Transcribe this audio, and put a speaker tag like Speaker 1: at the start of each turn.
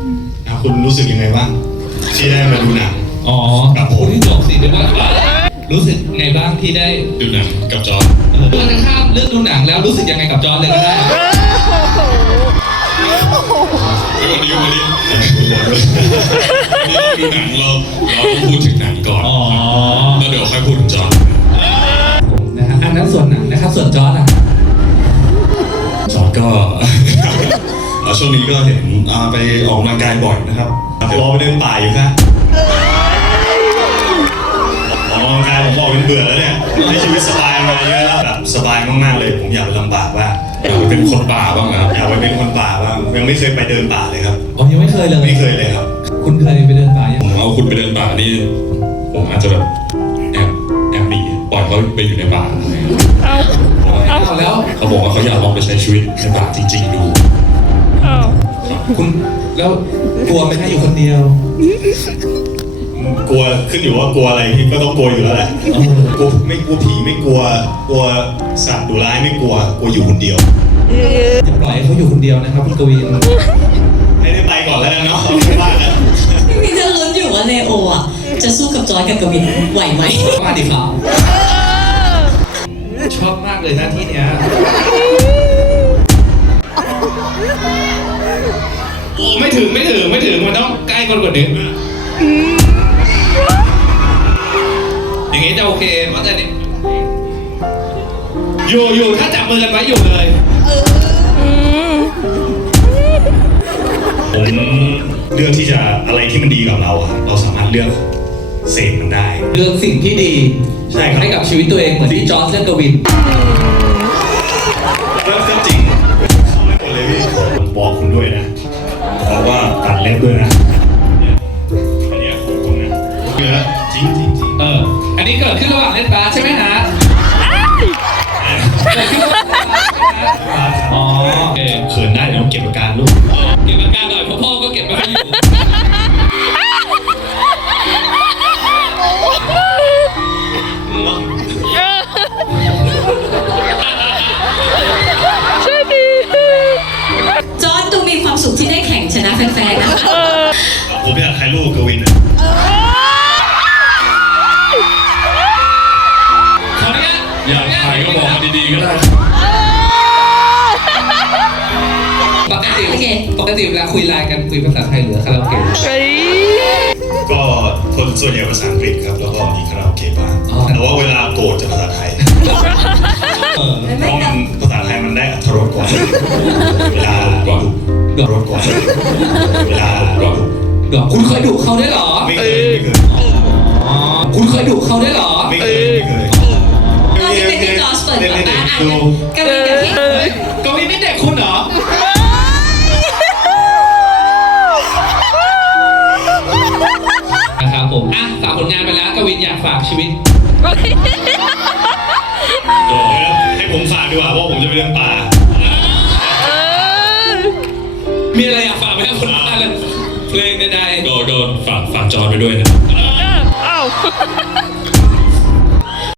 Speaker 1: คุณรู้สึกยังไงบ้างที่ได้มาดูหนัง
Speaker 2: อ๋อ
Speaker 1: กับผม
Speaker 2: ที่จบสิด้วยว่ารู้สึกไงบ้างที่ได้
Speaker 1: ดูหนังกับจอร์จ
Speaker 2: เรื่องข้ามเรื่องดูหนังแล้วรู้สึกยังไงกับจอร์จเลยก็ได้
Speaker 1: วันนี้มีหนังเราต้องพูดถึงหนังก่อนแล้วเดี๋ยวค่อยพูดถึงจอร์จ
Speaker 2: นะครับอันนั้นส่วนหนังนะครับส่วนจอร์จอ่ะ
Speaker 1: จอร์จก็ช่วงนี้ก็เห็นไปออกกำลังกายบ่อยนะครับรอไปเดินป่าอยู่ครับออกกำลังกายผมบอกเป็นเบื่อแล้วเนี่ยในชีวิตสบายมาเยอะแล้วแบบสบายมากๆเลยผมอยากไปลำบากว่าอยากไปเป็นคนป่าบ้างครับอยากไปเป็นคนป่าบ้างยังไม่เคยไปเดินป่าเลยครับ
Speaker 2: อ๋อยังไม่เคยเลย
Speaker 1: ไม่เคยเลยครับ
Speaker 2: คุณเคยไปเดินป่ายัง
Speaker 1: ผมเอาคุณไปเดินป่านี่ผมอาจจะแบบแอบหนีปล่อยเขาไปอยู่ในป่า
Speaker 2: เอาแล้ว
Speaker 1: เขาบอกว่าเขาอยากลองไปใช้ชีวิตในป่าจริงๆดู
Speaker 2: คุณแล้วกลัวไหมถ้าอยู่คนเดียว
Speaker 1: กลัวขึ้นอยู่ว่ากลัวอะไรก็ต้องกลัวอยู่แล้วแหละกลัวไม่กลัวผีไม่กลัวสัตว์ดุร้ายไม่กลัวอยู่คนเดียว
Speaker 2: จะปล่อยให้เขาอยู่คนเดียวนะครับคุณกวิน
Speaker 1: ให้ได้ไปก่อนแล้วเนาะไม่ว่ากัน
Speaker 3: มีจะลุ้นอยู่ว่าเลโออ่ะจะสู้กับจอยกับกวินไหวไหม
Speaker 2: ว่าดีครับชอบมากเลยนะที่เนี้ยโอ้ไม่ถึงมันต้องใกล้กว่านี้อย่างงี้จะโอเคเพราะแต่เนี่ยอยู่ถ้าจับมือกันไว้อยู่เลย
Speaker 1: ผมเลือกที่จะอะไรที่มันดีกับเราสามารถเลือกเสพมันได้
Speaker 2: เลือกสิ่งที่ดี
Speaker 1: ใช่ครับ
Speaker 2: ให้กับชีวิตตัวเองเหมือนที่จอร์จเลือกกวิน
Speaker 1: เริ่มจริงเข้าไม่หมดเลยพี่ผมบอกคุณด้วยนะบอกว่าตัดเล็บด้วยนะอันนี้ของผมนะเยอะจริง
Speaker 2: อันนี้เกิดขึ้นระหว่างเล่นบาสใช่ไหมฮะเกิดขึ้นอ๋อ
Speaker 1: เขินได้เดี๋ยวเก็บอาการลูก
Speaker 2: เก็บอาการหน่อยเพราะพ่อก็เก็บไม่ค่อยอยู่
Speaker 3: จอร์จดูมีความสุขที่ได้แข่งชนะแฟนๆนะคะ
Speaker 1: ผมอยากถ่ายรูปกวินอยากถ่ายก็บอกมาดีๆก็ได้
Speaker 2: ปกติเวลาคุยไลน์กันคุยภาษาไทยหรือคาราโอเกะ
Speaker 1: ก็คนส่วนใหญ่ภาษาอังกฤษครับแล้วก็มีคาราโอเกะบ้างแต่ว่าเวลาโกรธจะภาษาไทยเพราะมันภาษาไทยมันได้อรรถรสกว่าเวลาดุรสกว่าเวลาดุ
Speaker 2: คุณเคยดุเขาได้หรอ
Speaker 1: ไม่เคย
Speaker 2: คุณเคยดุเขาได้หรอ
Speaker 1: ไม่เคย
Speaker 3: ตอนที่เป็นที่จอร์จเปิดก่อนนะ
Speaker 2: กวินนี่เด็กคุณเหรอนะครับผมฝากผลงานไปแล้วกวินอยากฝากชีวิต
Speaker 1: ให้ผมฝากดีกว่าเพราะผมจะไปเดินป่า
Speaker 2: มีอะไรอยากฝากไหมครับผลงานเลยเพลงใดๆ
Speaker 1: โดนฝากจอไปด้วยนะ